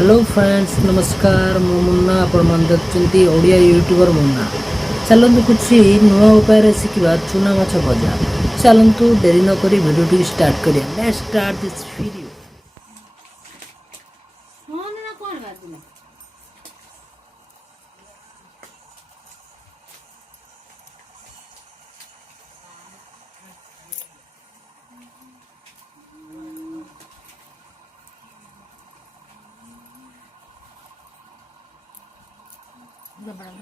Hello friends नमस्कार मो मुन्ना आपण देखते ओडिया यूट्यूबर मुन्ना। चलतु कुछ नुआ उपाय शिखा चूना माछ भजा। चलतु डेरी नक भिडियो स्टार्ट करिया। Let's start this video.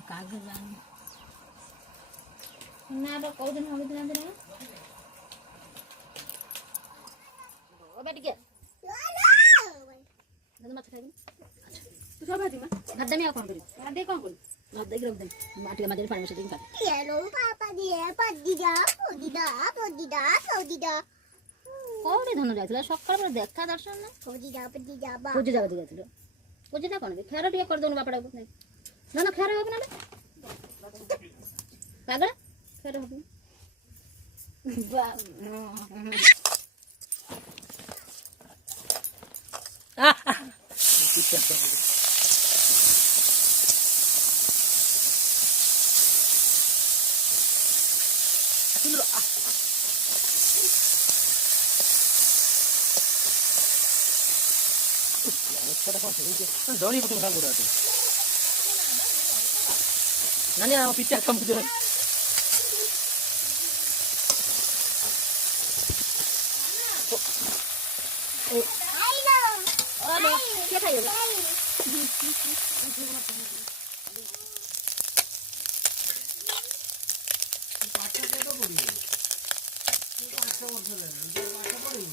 कागज ना तो कौ दिन हो गए दिन ओ बेटी के दादा मत खाई अच्छा तू सब भाती मां भात दे कौन करी भात दे कौन करी भात दे रख दे माटी के मदर पानी में से दिन खा हेलो पापा दिए पदिदा कोडे धन जायतला सकाळ पर देखा दर्शन ना पदिदा बा पूजी जागा जायतलो पूजी ना कोन बे खेर टिके कर दोन बापडा को नहीं ना ना खेर हो ना पागल खेर हो दौड़ी पकड़ खा गोड़ा नानी आ पीछे कम जो अरे क्या खाइयो पाठा के तो पड़ी पाठा वर्ष ले पाठा पड़ी